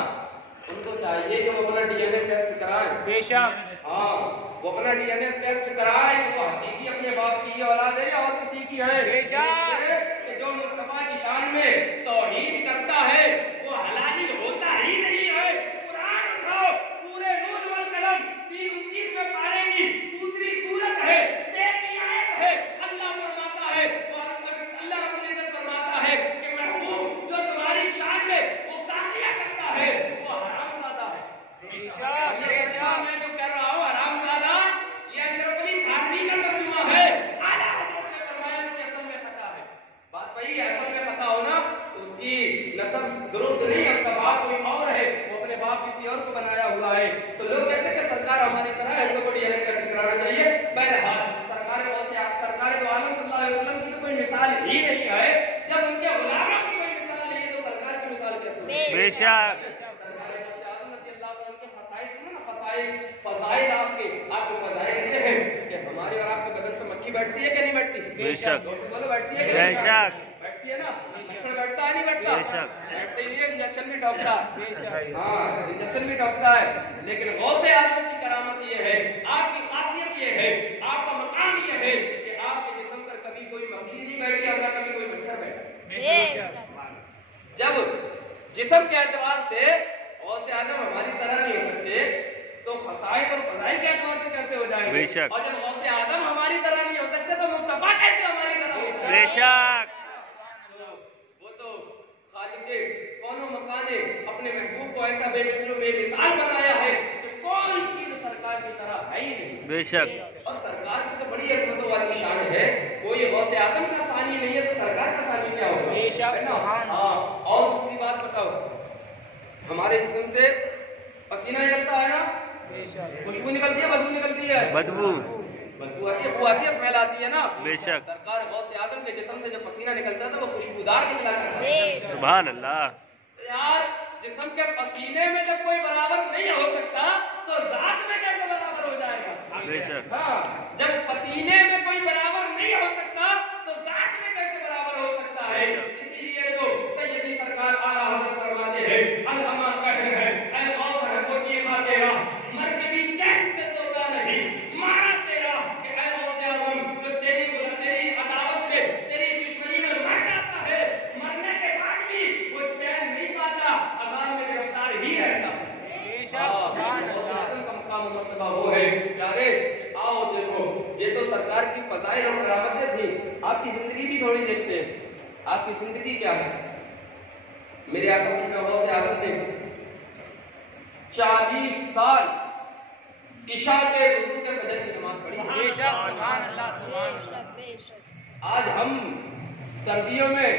ان کو چاہیے کہ وہ اپنا ڈی این اے ٹیسٹ کرائیں. بے شک. ہاں وہ اپنا ڈی این اے ٹیسٹ کرائیں کہ وہ حقیقی اپنے باپ کی اولاد ہے یا اور کسی کی ہے. بے شک. کہ جو مصطفیٰ کی شان میں توحید کرتا ہے وہ حلالی ہوتا ہی نہیں ہے. قرآن اٹھاؤ سورہ نور والقلم 29 میں پڑھے گی, دوسری سورت ہے, 13ویں آیت ہے. اللہ فرماتا ہے, اللہ رب العزت فرماتا ہے کہ محبوب جو تمہاری شان میں وہ ساخیہ کرتا ہے وہ حرام زادہ ہے. میں جو کہہ رہا ہوں حرام زادہ یہ اشرف علی تھانوی کا ترجمہ ہے. اعلیٰ حضرت نے فرمایا کہ اصل میں خطا ہے. بات وہی ہے, اصل میں خطا ہونا اس کی نسب درست نہیں ہے, اس کا باپ کوئی اور ہے, وہ اپنے باپ کسی اور کو بنایا ہوا ہے. تو لوگ کہتے ہیں کہ سرکار ہماری طرح ہے تو ڈی این اے ٹیسٹ کرانا چاہیے. بہرحال سرکار دو عالم صلی اللہ علیہ وسلم کی تو کوئی مثال ہی نہیں ہے. جب ان کے غلاموں کی کوئی مثال نہیں ہے تو سرکار کی مثال کیسے ہوگی؟ بے شک. فضائل آپ کے فضائل یہ ہیں کہ ہمارے اور آپ کے بدن پہ مکھی بیٹھتی ہے کہ نہیں بیٹھتی؟ بے شک. بولو بیٹھتی ہے کہ بے نہیں شک. بیٹھتی ہے نا. مچھر بیٹھتا ہے نہیں بیٹھتا؟ بے شک. بیٹھتے ہی ہے, انجیکشن بھی ٹوکتا ہے. ہاں انجیکشن بھی ٹوکتا ہے. لیکن غوث اعظم کی کرامت یہ ہے, آپ کی خاصیت یہ ہے, آپ کا مقام یہ ہے کہ آپ کے جسم پر کبھی کوئی مکھی نہیں بیٹھی اور نہ کبھی کوئی مچھر بیٹھا. جب جسم کے اعتبار سے غوث اعظم ہماری طرح نہیں ہو سکتے تو خصائص اور فضائل کے اعتبار سے کیسے ہو جائیں گے؟ بے شک. اور جب غوث اعظم ہماری طرح نہیں ہو سکتے تو مصطفیٰ کیسے ہماری طرح ہو سکتے؟ بے شک. وہ تو خالق کون و مکان نے اپنے محبوب کو ایسا بے مثل و بے مثال بنایا ہے کہ کوئی چیز سرکار کی طرح ہے ہی نہیں. بے شک. اور سرکار کی تو بڑی عظمتوں والی شان ہے, کوئی غوث اعظم کا ثانی نہیں ہے تو سرکار کا ثانی کیا ہوگا؟ بے شک. ہاں. اور دوسری بات بتاؤ, ہمارے جسم سے پسینہ نکلتا ہے نا, خوشبو نکلتی ہے بدبو نکلتی ہے؟ بدبو. بدبو آتی ہے, بو آتی ہے, اسمیل آتی ہے نا. بے شک. سرکار غوث اعظم کے جسم سے جب پسینہ نکلتا تھا وہ خوشبودار نکلا کرتا ہے. سبحان اللہ. یار جسم کے پسینے میں جب کوئی برابر نہیں ہو سکتا تو ذات میں کیسے برابر ہو جائے گا؟ بے شک. ہاں جب پسینے میں کوئی برابر نہیں ہو سکتا تو ذات میں کیسے برابر ہو سکتا ہے؟ اسی لیے تو سیدی سرکار اعلیٰ حضرت فرماتے ہیں الہما کہتے ہیں اے غوث ہے وہ دیما تیرا مر کے بھی چین سے سوتا نہیں, مارا تیرا کہ اے غوث اعظم جو تیری عداوت میں تیری دشمنی میں مر جاتا ہے, مرنے کے بعد بھی وہ چین نہیں پاتا, عذاب میں گرفتار ہی رہتا ہے. مرتبہ وہ ہے پیارے. آؤ دیکھو یہ تو سرکار کی فضائل اور کرامتیں تھی, آپ کی زندگی بھی تھوڑی دیکھتے ہیں. آپ کی زندگی کیا ہے؟ میرے آقا سیدنا غوث اعظم نے 40 سال عشاء کے وضو سے فجر کی نماز پڑھی. بے شک. سبحان اللہ. بے شک بے شک. آج ہم سردیوں میں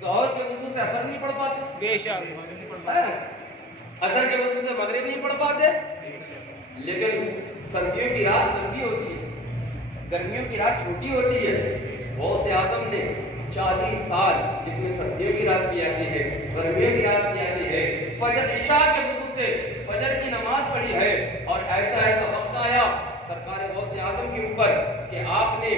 ظہر کے وضو سے اثر نہیں پڑھ پاتے, بے شک. اثر کے وضو سے مغرب نہیں پڑھ پاتے. لیکن سردیوں کی رات لمبی ہوتی ہے, گرمیوں کی رات چھوٹی ہوتی ہے. غوث اعظم نے 40 سال جس میں سردیوں کی رات بھی آتی ہے، گرمیوں کی رات بھی آتی ہے، فجر عشاء کے وضو سے فجر کی نماز پڑھی ہے، اور ایسا وقت آیا سرکار غوث اعظم کے اوپر کہ آپ نے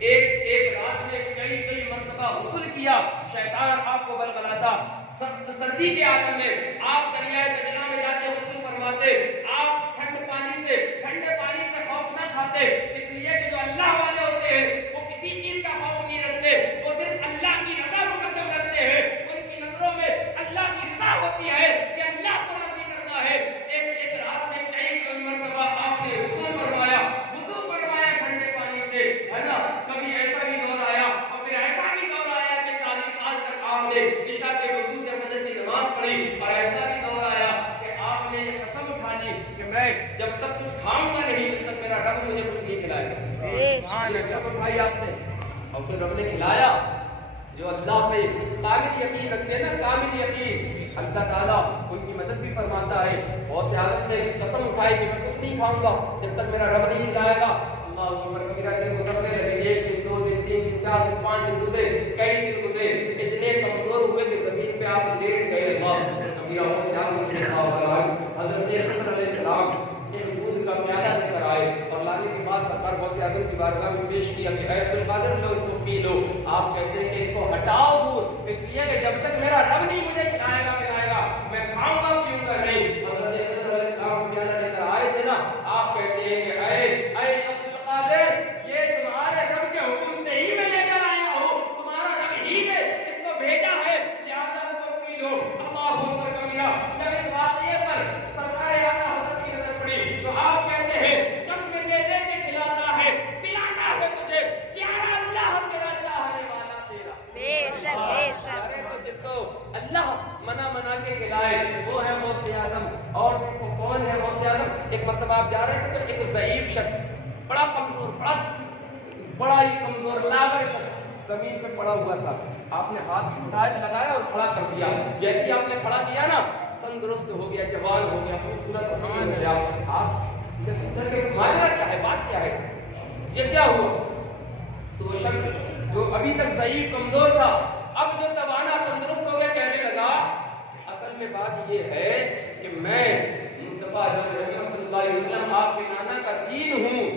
ایک رات میں کئی مرتبہ غسل کیا، شیطان آپ کو بلبلاتا، سخت سردی کے عالم میں آپ دریائے دجلہ میں جاتے غسل فرماتے، آپ ٹھنڈے پانی سے خوف نہ کھاتے، اس لیے کہ جو اللہ والے ہوتے ہیں وہ کسی چیز کا خوف نہیں رکھتے، وہ صرف اللہ کی رضا مقدم رکھتے ہیں، ان کی نظروں میں اللہ کی رضا ہوتی ہے کہ اللہ کو راضی کرنا ہے۔ ایک رات میں کئی مرتبہ آپ نے غسل فرمایا، وضو فرمایا ٹھنڈے پانی سے، ہے نا؟ کبھی ایسا بھی دور آیا اور پھر ایسا بھی دور آیا کہ 40 سال تک آپ نے عشاء کے وضو سے فجر کی نماز پڑھی، اور ایسا بھی دور آیا کہ آپ نے یہ قسم اٹھا لی کہ میں جب تک کچھ کھاؤں گا نہیں تب تک میرا رب مجھے کچھ نہیں کھلائے گا۔ قسم اٹھائی آپ نے اور پھر رب نے کھلایا۔ جو اللہ پہ کامل یقین رکھتے ہیں نا، کامل یقین، اللہ تعالیٰ ان کی مدد بھی فرماتا ہے۔ غوث اعظم نے قسم اٹھائی کہ میں کچھ نہیں کھاؤں گا جب تک میرا رب نہیں کھلائے گا۔ اللہ اکبر کبیرہ دن گزرنے لگے، 1 دن 2 دن 3 دن 4 دن 5 دن گزرے، کئی دن گزرے، اتنے کمزور ہوئے کہ زمین پہ آپ لیٹ گئے۔ اللہ کبیرہ غوث اعظم نے کہا حضرت خضر علیہ السلام ایک دودھ کا پیالہ لے کر آئے اور لانے کے بعد سرکار غوث اعظم کی بارگاہ میں پیش کیا کہ اے عبدالقادر لو اس کو پی لو۔ آپ کہتے ہیں کہ اس کو ہٹاؤ دور، اس لیے کہ جب تک میرا رب نہیں مجھے کھلائے گا میں کھاؤں گا پیوں گا نہیں۔ حضرت خضر علیہ السلام پیالہ لے کر آئے تھے نا، آپ کہتے ہیں کہ اے عبدالقادر یہ تمہارے رب کے حکم سے ہی میں لے کر آیا ہوں، تمہارا رب ہی نے اس کو بھیجا ہے، لہٰذا اس کو پی لو۔ اللہ اکبر کبیرہ جب اس واقعے پر سرکار اعلیٰ حضرت کی نظر پڑی تو آپ کہتے ہیں قسم دے دے کے کھلاتا ہے، پلاتا ہے تجھے، پیارا اللہ تیرا چاہنے والا تیرا۔ بے شک تو جس کو اللہ منا کے کھلائے وہ ہے غوث اعظم۔ اور وہ کون ہے غوث اعظم؟ ایک مرتبہ آپ جا رہے تھے تو ایک ضعیف شخص، بڑا کمزور، بڑا ہی کمزور لاغر شخص زمین پہ پڑا ہوا تھا، آپ نے ہاتھ اٹھایا لگایا اور کھڑا کر دیا، جیسے ہی آپ نے کھڑا کیا نا تندرست ہو گیا، جوان ہو گیا، خوبصورت حسین ہو گیا۔ آپ نے پوچھا کہ ماجرا کیا ہے، بات کیا ہے، یہ کیا ہوا؟ تو وہ شخص جو ابھی تک ضعیف کمزور تھا اب جو توانا تندرست ہو گیا کہنے لگا اصل میں بات یہ ہے کہ میں مصطفیٰ صلی اللہ علیہ وسلم آپ کے نانا کا دین ہوں،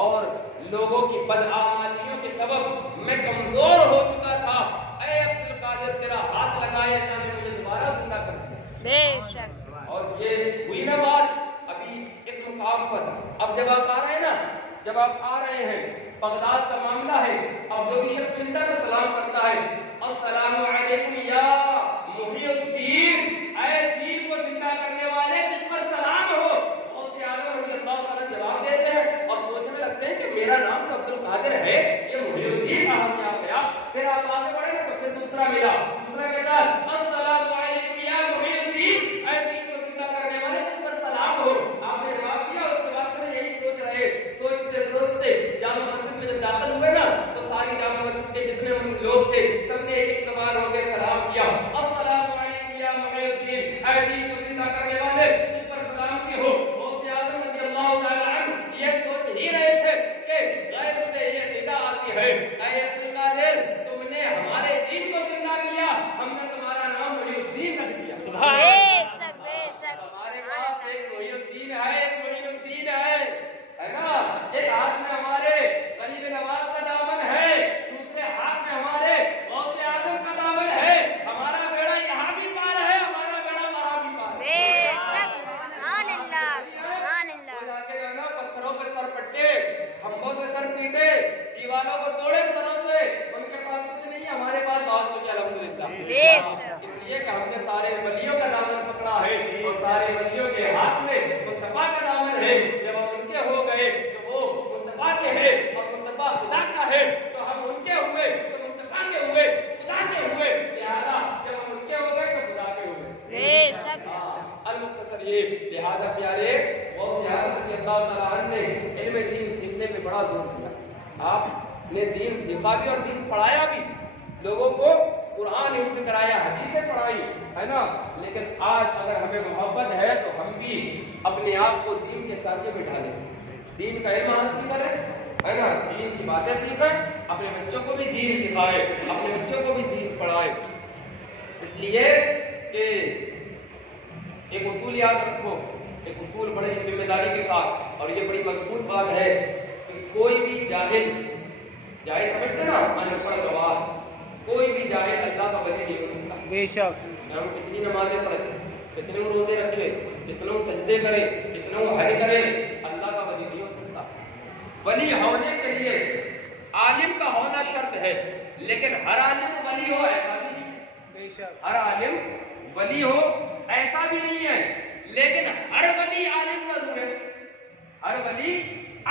اور لوگوں کی بدعمالیوں کے سبب میں کمزور ہو چکا تھا، اے عبدالقادر تیرا ہاتھ لگائے اللہ نے مجھے دوبارہ زندہ کر دیا۔ بے شک اور یہ ہوئی نا بات ابھی ایک مقام پر، اب جب آپ آ رہے ہیں نا، جب آپ آ رہے ہیں بغداد کا معاملہ ہے، اب جو بھی شخص ملتا ہے سلام کرتا ہے، السلام علیکم یا محی الدین، اے دین کو زندہ کرنے والے تجھ پر سلام ہو۔ غوث اعظم رضی اللہ تعالیٰ جواب دیتے ہیں اور سوچنے لگتے ہیں کہ میرا نام تو عبدالقادر ہے، یہ محی الدین کہاں سے آ گیا؟ پھر آپ آگے بڑھے نا تو پھر دوسرا ملا، دوسرا کہتا ہے السلام علیکم یا محی الدین، اے دین کو زندہ کرنے والے تجھ پر سلام ہو۔ آپ نے جواب دیا، اس کے بعد پھر یہی سوچ رہے، سوچتے جامع مسجد میں جب داخل ہوئے نا تو ساری جامع مسجد کے جتنے لوگ تھے سب نے ایک سوال ہو کے سلام کیا، السلام علیکم یا محی الدین، اے دین کو زندہ کرنے والے تجھ پر سلام کی ہو۔ غوث اعظم رضی اللہ تعالیٰ عنہ یہ سوچ ہی رہے تھے کہ غیب سے یہ ندا آتی ہے، اے عبدالقادر تم نے ہمارے دین کو زندہ کیا، ہم نے تمہارا نام محی الدین رکھ دیا۔ سبحان اللہ، ہمارے پاس ایک محی الدین ہے، ایک معین الدین ہے نا، ایک ہاتھ میں ہمارے غریب نواز کا دامن ہے، دوسرے ہاتھ میں ہمارے غوث اعظم کا دامن ہے، ہمارا بیڑا یہاں بھی پار ہے، ہمارا بیڑا وہاں بھی پار ہے۔ بے شک سبحان اللہ سبحان اللہ۔ کوئی آگے جو ہے نا پتھروں پہ سر پٹے، کھمبوں سے سر پیٹے، دیواروں کو توڑے سروں سے، ان کے پاس کچھ نہیں ہے، ہمارے پاس بہت کچھ ہے الحمدللہ۔ بے شک اس لیے کہ ہم نے سارے ولیوں کا دامن پکڑا ہے اور سارے ولیوں کے ہاتھ میں مصطفیٰ کا دامن ہے، جب ہم ان کے ہو گئے تو وہ مصطفیٰ کے ہے اور مصطفیٰ خدا کا ہے، تو ہم ان کے ہوئے تو مصطفیٰ کے ہوئے، خدا کے ہوئے، لہٰذا جب ہم ان کے ہو گئے تو خدا کے ہوئے۔ بے شک المختصر یہ، لہٰذا پیارے غوث اعظم رضی اللہ تعالیٰ عنہ نے علم دین سیکھنے پہ بڑا زور دیا، آپ نے دین سیکھا بھی اور دین پڑھایا بھی، لوگوں کو قرآن حفظ کرایا، حدیثیں پڑھائی، ہے نا، لیکن آج اگر ہمیں محبت ہے تو ہم بھی اپنے آپ کو دین کے سانچے میں ڈالیں، دین کا علم حاصل کریں، ہے نا، دین کی باتیں سیکھیں، اپنے بچوں کو بھی دین سکھائے، اپنے بچوں کو بھی دین پڑھائے۔ اس لیے کہ ایک اصول یاد رکھو، ایک اصول بڑی ذمہ داری کے ساتھ، اور یہ بڑی مضبوط بات ہے کہ کوئی بھی جاہل سمجھتے نا ان پڑھ گواہ، کوئی بھی جاہل اللہ کا ولی نہیں ہو سکتا۔ بے شک ہم کتنی نمازیں پڑھے، کتنے روزے رکھے، کتنے سجدے کرے، کتنے حج کرے، اللہ کا ولی نہیں ہو سکتا۔ ولی ہونے کے لیے عالم کا ہونا شرط ہے، لیکن ہر عالم ولی ہو ایسا بھی نہیں ہے۔ بے شک ہر عالم ولی ہو ایسا بھی نہیں ہے، لیکن ہر ولی عالم ضرور ہے، ہر ولی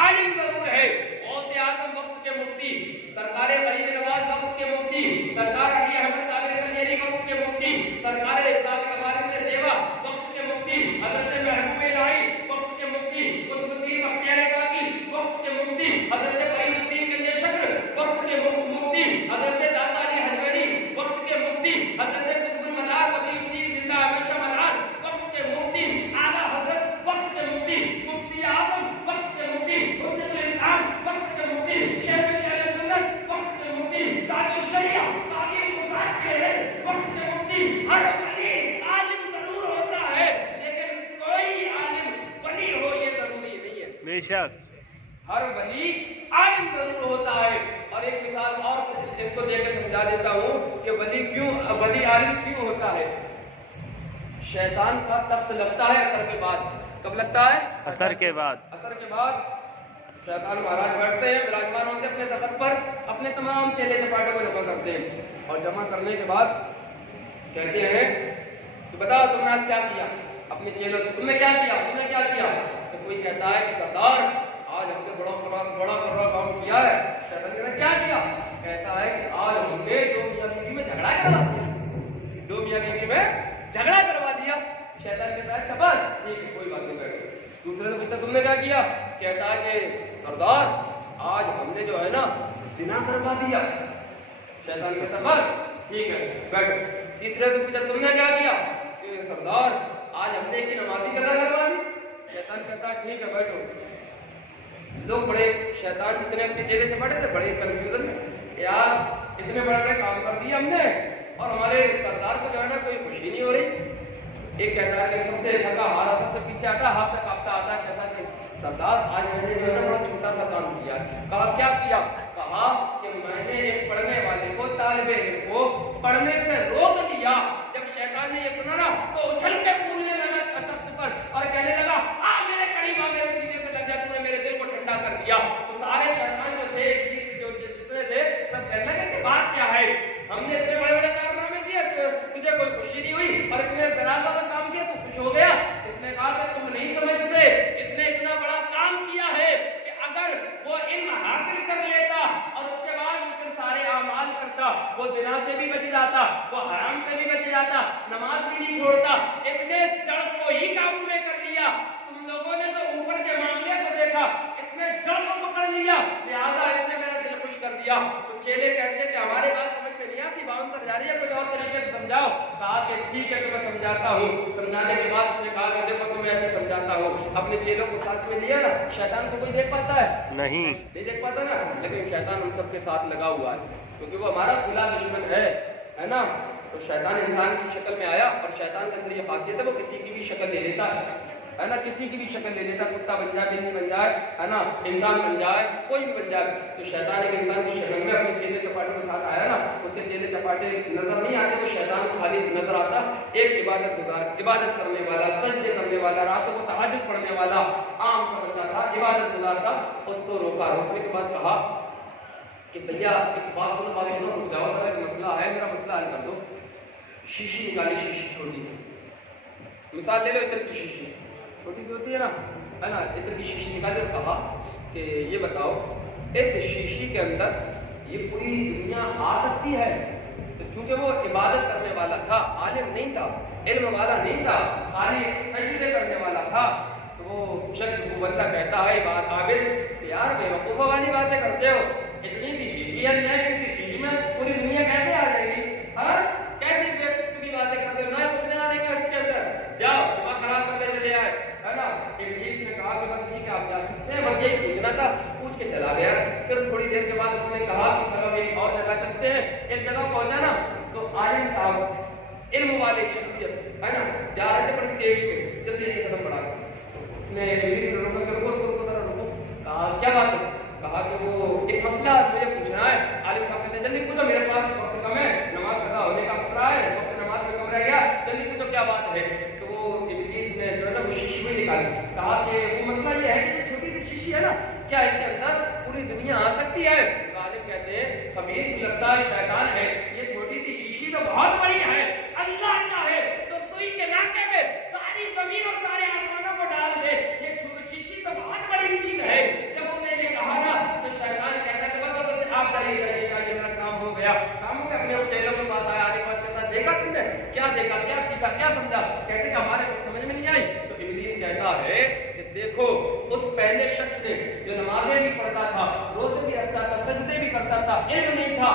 عالم ضرور ہے۔ غوث اعظم وقت کے مفتی، سرکار غریب نواز وقت کے مفتی، سرکار علی احمد صابر کلیری وقت کے مفتی، سرکار اسلام نواز سے دیوا وقت کے مفتی، حضرت محبوب الہی وقت کے مفتی، قطب الدین بختیار کاکی وقت کے مفتی، حضرت فرید الدین گنج شکر وقت کے مفتی، حضرت داتا علی حجویری وقت کے مفتی، حضرت قطب المنار ولی الدین زندہ ہمیشہ منار وقت کے مفتی، اعلیٰ حضرت وقت کے مفتی، مفتی اعظم وقت کے مفتی، حجت الاسلام وقت کے مفتی، شیخ سنت وقت کے مفتی، تاج الشریعہ تعلیم مذاکر وقت کے مفتی۔ ہر ولی عالم ضرور ہوتا ہے، لیکن کوئی عالم ولی ہو یہ ضروری نہیں ہے۔ بے شک ہر ولی عالم ضرور ہوتا ہے۔ اور ایک مثال اور اس کو دے کے سمجھا دیتا ہوں کہ ولی عالم کیوں ہوتا ہے۔ شیطان کا تخت لگتا ہے اثر کے بعد۔ کب لگتا ہے؟ اثر کے بعد۔ اثر کے بعد شیطان مہاراج بیٹھتے ہیں، وراجمان ہوتے ہیں اپنے تخت پر، اپنے تمام چیلے چپاٹے کو جمع کرتے ہیں، اور جمع کرنے کے بعد کہتے ہیں کہ بتاؤ تم نے آج کیا کیا اپنے چیلوں سے، تم نے کیا کیا، تم نے کیا کیا؟ تو کوئی کہتا ہے کہ سردار آج ہم نے بڑا کام کیا ہے۔ شیطان کہتا ہے کیا کیا؟ کہتا ہے کہ آج ہم نے دو میاں بیوی میں جھگڑا کروا دیا، دو میاں بیوی میں جھگڑا کروا دیا۔ شیطان کہتا ہے اچھا بس ٹھیک ہے کوئی بات نہیں، بیٹھو۔ دوسرے سے پوچھتا تم نے کیا کیا؟ کہتا ہے کہ سردار آج ہم نے جو ہے نا زنا کروا دیا۔ شیطان کہتا بس ٹھیک ہے بیٹھو۔ تیسرے سے پوچھا تم نے کیا کیا؟ کہ سردار آج ہم نے ایک نمازی قضا کروا دی۔ شیطان کہتا ہے ٹھیک ہے بیٹھو۔ لوگ بڑے شیطان جتنے اس کے چہرے سے بڑے تھے بڑے کنفیوژن میں، یار اتنے بڑے بڑے کام کر دیے ہم نے اور ہمارے سردار کو جو ہے نا کوئی خوشی نہیں ہو رہی۔ ایک کہتا ہے کہ سب سے تھکا ہارا سب سے پیچھے آتا ہاتھ تک کاپتا آتا، کہتا ہے کہ سردار آج میں نے جو ہے نا بڑا چھوٹا سا کام کیا۔ کہا کیا کیا؟ کہا کہ میں نے ایک پڑھنے والے کو، طالب علم کو پڑھنے سے روک دیا۔ جب شیطان نے یہ سنا نا تو اچھل کے کودنے لگا تخت پر اور کہنے لگا آ میرے قریب آ، میرے سینے سے لگ جا، تو نے میرے دل کو ٹھنڈا کر دیا۔ تو سارے شیطان جو تھے جو جتنے تھے سب کہنے لگے کہ بات کیا ہے، ہم نے اتنے بڑے بڑے کارنامے کیے تجھے کوئی خوشی نہیں ہوئی، اور اتنے ذرا سا کام کیا تو خوش ہو گیا۔ اس نے کہا کہ تم نہیں سمجھتے، اس نے اتنا بڑا کام کیا ہے کہ اگر وہ علم حاصل کر لیتا اور اس کے بعد اس کے سارے اعمال کرتا، وہ زنا سے بھی بچ جاتا، وہ حرام سے بھی بچ جاتا، نماز بھی نہیں چھوڑتا۔ اس نے جڑ کو ہی قابو میں کر لیا۔ تم لوگوں نے تو اوپر کے معاملے کو دیکھا، اس نے جڑ کو پکڑ لیا، لہٰذا اس نے میرا دل خوش کر دیا۔ تو چیلے کہتے ہیں کہ ہمارے بات سمجھ میں نہیں آتی، باؤنسر جا رہی ہے، کچھ اور طریقے سے سمجھاؤ۔ کہا کہ ٹھیک ہے تمہیں سمجھاتا ہوں۔ سمجھانے کے بعد اس نے کہا کہ دیکھو تمہیں ایسے سمجھاتا ہوں۔ اپنے چیلوں کو ساتھ میں لیا نا، شیطان کو کوئی دیکھ پاتا ہے؟ نہیں دیکھ پاتا نا، لیکن شیطان ہم سب کے ساتھ لگا ہوا ہے کیونکہ وہ ہمارا کھلا دشمن ہے نا۔ تو شیطان انسان کی شکل میں آیا، اور شیطان کے اندر یہ خاصیت ہے وہ کسی کی بھی شکل لے لیتا ہے نا، کسی کی بھی شکل لے لیتا، کتا بن جائے، بلی بن جائے، ہے نا، انسان بن جائے، کوئی بھی بن جائے۔ تو شیطان ایک انسان کی شکل میں اپنے چیلے چپاٹے کے ساتھ آیا نا، اس کے چیلے چپاٹے نظر نہیں آتے، تو شیطان کو خالی نظر آتا ایک عبادت گزار، عبادت کرنے والا، سجدے کرنے والا، راتوں کو تہجد پڑھنے والا، عام سمجھتا تھا، عبادت گزار تھا۔ اس کو روکا، روکنے کے بعد کہا کہ بھیا ایک بات سنو، رک جاؤ، ایک مسئلہ ہے، میرا مسئلہ حل کر دو۔ شیشی نکالی، شیشی چھوٹی سی، مثال لے لو عطر کی شیشی چھوٹی سی ہوتی ہے نا، عطر کی شیشی نکالی اور کہا کہ یہ بتاؤ اس شیشی کے اندر یہ پوری دنیا آ سکتی ہے؟ تو چونکہ وہ عبادت کرنے والا تھا، عالم نہیں تھا، علم والا نہیں تھا، خالی سجدے کرنے والا تھا، تو وہ شخص وہ بندہ کہتا ہے بات عابد کہ یار بے وقوفہ والی باتیں کرتے ہو، اتنی سی شیشی ہے، اتنی سی شیشی میں پوری دنیا کیسے آ جائے گی؟ کیسی بے باتیں کرتے ہو، نہ کچھ نہیں آنے کا اس کے اندر، جاؤ دماغ خراب کرنے چلے آئے، ہے نا۔ ابلیس نے کہا کہ بس ٹھیک ہے آپ جا سکتے ہیں، بس یہی پوچھنا تھا، پوچھ کے چلا گیا۔ پھر تھوڑی دیر کے بعد اس نے کہا کہ کرتے ہیں. ایک جگہ پہنچا نا تو عالم صاحب علم والے شخصیت ہے نا جا رہے تھے بڑی تیزی پہ, جلدی جلدی قدم بڑھا کے. اس نے کہا کیا بات ہے؟ کہا کہ وہ ایک مسئلہ مجھے پوچھنا ہے. عالم صاحب کہتے ہیں جلدی پوچھو, میرے پاس وقت کم ہے, نماز قضا ہونے کا خطرہ ہے, وقت نماز میں کم رہ گیا, جلدی پوچھو کیا بات ہے. تو وہ ابلیس نے جو ہے نا وہ شیشی میں نکالی. کہا کہ وہ مسئلہ یہ ہے کہ یہ چھوٹی سی شیشی ہے نا, کیا اس کے اندر پوری دنیا آ سکتی ہے؟ عالم کہتے ہیں خبیث لگتا ہے شیطان ہے, یہ چھوٹی سی شیشی تو بہت بڑی ہے. اللہ چاہے تو سوئی کے ناکے میں ساری زمین اور سارے آسمانوں کو ڈال دے, یہ شیشی تو بہت بڑی چیز ہے. جب انہوں نے یہ کہا نا تو شیطان کہتا ہے کہ بس آپ جائیے جائیے گا, یہ میرا کام ہو گیا. کام ہو گیا. اپنے چیلوں کے پاس آیا, آنے کے بعد کہتا دیکھا تم نے کیا دیکھا, کیا سیکھا, کیا سمجھا؟ کہتے کہ ہمارے کچھ سمجھ میں نہیں آئی. تو ابلیس کہتا ہے کہ دیکھو اس پہلے شخص نے جو نمازیں بھی پڑھتا تھا, روزے بھی رکھتا تھا, سجدے بھی کرتا تھا, علم نہیں تھا,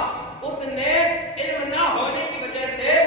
اس نے علم نہ ہونے کی وجہ سے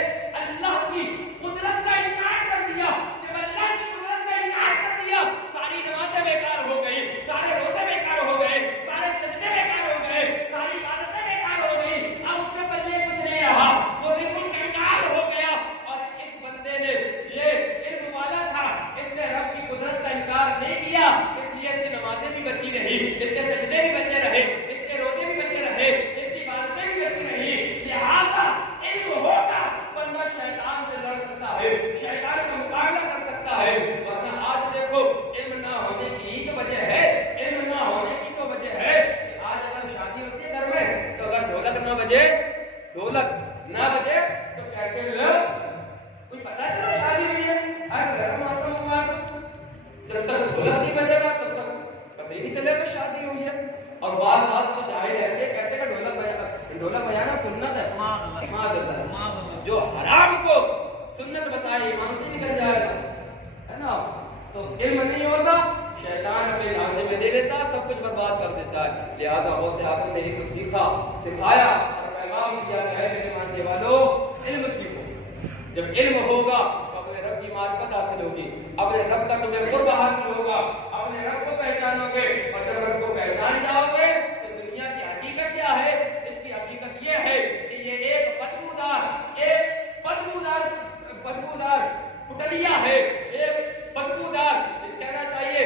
اللہ کی قدرت کا انکار کر دیا. جب اللہ کی قدرت کا انکار کر دیا, ساری نمازیں بیکار ہو گئی, سارے روزے بیکار ہو گئے, سارے سجدے بیکار ہو گئے, ساری عبادتیں بیکار ہو گئی. اب اس کے پلے کچھ نہیں رہا, وہ بالکل کنگال ہو گیا. اور اس بندے نے یہ علم والا تھا, اس نے رب کی قدرت کا انکار نہیں کیا, اس لیے اس کی نمازیں بھی بچی رہی, اس کے سجدے بھی بچے رہے, اس کے روزے بھی بچے رہے, اس کی عبادتیں بھی بچی رہی. لہٰذا علم ہوگا بندہ شیطان سے لڑ سکتا ہے, شیطان کا مقابلہ کر سکتا ہے. ورنہ آج دیکھو علم نہ ہونے کی ہی تو وجہ ہے, علم نہ ہونے کی تو وجہ ہے کہ آج اگر شادی ہوتی ہے گھر میں تو اگر ڈھولک نہ بجے, ڈھولک نہ بجے تو کہتے ہیں کوئی پتا چلا شادی ہوئی ہے, ہر گھر میں آتا ہوں, جب تک ڈھولک نہیں بجے گا تب تک پتہ ہی نہیں چلے گا شادی ہوئی ہے. اور بعض بات تو ظاہر ایسے کہتے ہیں کہ ڈھولک بجانا سنت ہے, جو حرام کو سنت بتائے ایمان سے نکل جائے گا, ہے نا. تو علم نہیں ہوگا, شیطان اپنے لازم میں دے دیتا, سب کچھ برباد کر دیتا ہے. لہٰذا وہ سے آدم نے ہی تو سیکھا, سکھایا اور پیغام دیا کہ اے میرے ماننے والوں علم سیکھو. جب علم ہوگا تو اپنے رب کی معرفت حاصل ہوگی, اپنے رب کا تمہیں قرب حاصل ہوگا, اپنے رب کو پہچانو گے. اور جب رب کو پہچان جاؤ گے تو دنیا کی حقیقت کیا ہے؟ اس کی حقیقت یہ ہے کہ یہ ایک بدبودار پٹلیا ہے, ایک بدبودار کہنا چاہیے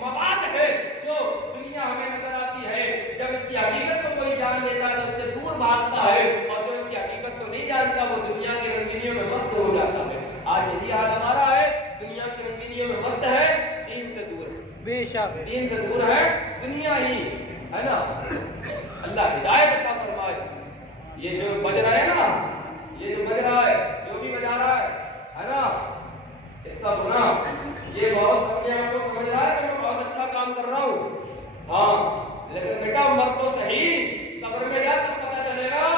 مواد ہے جو دنیا ہمیں نظر آتی ہے. جب اس کی حقیقت کو کوئی جان لیتا ہے تو اس سے دور بھاگتا ہے, اور جو اس کی حقیقت کو نہیں جانتا وہ دنیا کی رنگینیوں میں مست ہو جاتا ہے. آج یہی حال ہمارا ہے, دنیا کی رنگینیوں میں مست ہے, دین سے دور ہے. بے شک دین سے دور ہے, دنیا ہی ہے نا. اللہ ہدایت عطا فرمائے. یہ جو بج رہا ہے نا, یہ جو بج رہا ہے, جو بھی بجا رہا ہے نا, اس کا سنا یہ بہت اپنے آپ کو سمجھ رہا ہے کہ میں بہت اچھا کام کر رہا ہوں. ہاں لیکن بیٹا مر تو صحیح, قبر میں جا کر پتہ چلے گا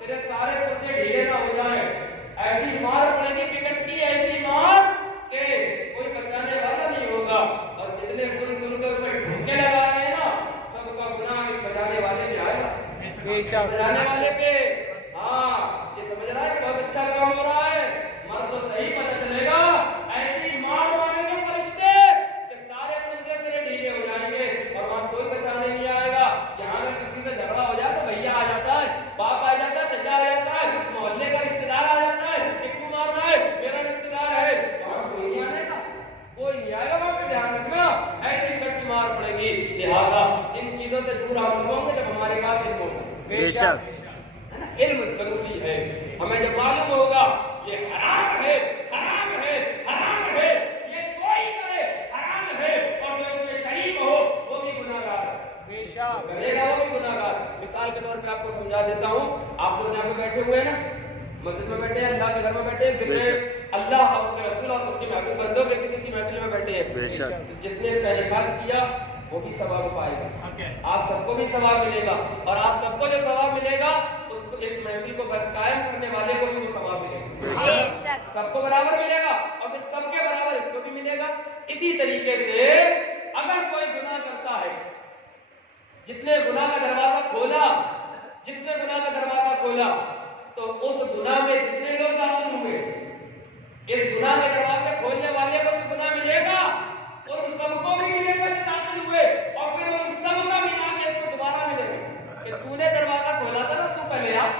تیرے سارے پتے ڈھیلے نہ ہو جائیں. ایسی مار پڑے گی ٹکٹ کی, ایسی مار کہ کوئی بچانے والا نہیں ہوگا. اور جتنے سن کر اس میں ڈھونکے لگا رہے ہیں نا, سب کا گناہ اس بجانے والے پہ آئے گا, بجانے والے پہ. ہاں یہ سمجھ رہا ہے کہ بہت اچھا کام ہو رہا ہے, مر تو صحیح پتہ چلے گا ایسی مار ماریں گے فرشتے کہ سارے پنجے تیرے ڈھیلے ہو جائیں گے, اور وہاں کوئی بچانے نہیں آئے گا. یہاں اگر کسی سے جھگڑا ہو جائے تو بھیا آ جاتا ہے, باپ آ جاتا ہے, چچا آ جاتا ہے, محلے کا رشتے دار آ جاتا ہے, ٹکو مار رہا ہے میرا رشتے دار ہے, وہاں کوئی نہیں آنے کا, کوئی نہیں آئے گا. وہاں پہ دھیان رکھنا ایسی ٹکٹ کی مار پڑے گی. لہٰذا ان چیزوں سے دور ہم ہوں گے جب ہمارے پاس علم ہوگا. بے شک علم ضروری ہے. ہمیں جب معلوم ہوگا یہ حرام ہے, حرام ہے, حرام ہے, یہ کوئی کرے حرام ہے, اور جو اس میں شریک ہو وہ بھی گناہ گار ہے. بے شک کرے گا وہ بھی گناہ گار. مثال کے طور پہ آپ کو سمجھا دیتا ہوں. آپ لوگ یہاں پہ بیٹھے ہوئے ہیں نا, مسجد میں بیٹھے ہیں, اللہ کے گھر میں بیٹھے ہیں, ذکر اللہ اور اس کے رسول اور اس کے محبوب بندوں کے ذکر کی محفل میں بیٹھے ہیں. جس نے اس کا انعقاد کیا وہ بھی ثواب پائے گا, آپ سب کو بھی ثواب ملے گا, اور آپ سب کو جو ثواب ملے گا اس محفل کو قائم کرنے والے کو بھی وہ ثواب ملے گا. سب کو برابر ملے گا, اور پھر سب کے برابر اس کو بھی ملے گا. اسی طریقے سے اگر کوئی گناہ کرتا ہے, جس نے گناہ کا دروازہ کھولا, جس نے گناہ کا دروازہ کھولا, تو اس گناہ میں جتنے لوگ داخل ہوئے, اس گناہ کے دروازے کھولنے والے کو بھی گناہ ملے گا, اور سب کو بھی ملے گا جو داخل ہوئے, اور پھر ان سب کا ملا کے اس کو دوبارہ ملے گا کہ تو نے دروازہ کھولا تھا نا, تو پہلے آپ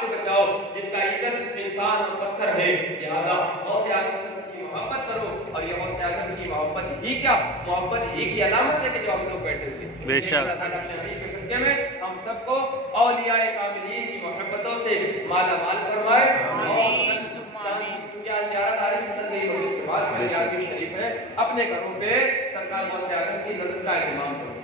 سے بچاؤ جس کا ایندھن انسان اور پتھر ہے. لہٰذا غوث اعظم سے سچی محبت کرو اور یہ غوث اعظم کی محبت ہی کیا محبت ہی کی علامت ہے کہ جو ہم لوگ بیٹھے ہوئے. بے شک. اللہ تعالیٰ اپنے حبیب کے صدقے میں ہم سب کو اولیاء کاملین کی محبتوں سے مالا مال فرمائے. اور چونکہ آج 11 تاریخ چل رہی ہے، شریف ہے، اپنے گھروں پہ سرکار غوث اعظم کی نظر کا اہتمام کرو.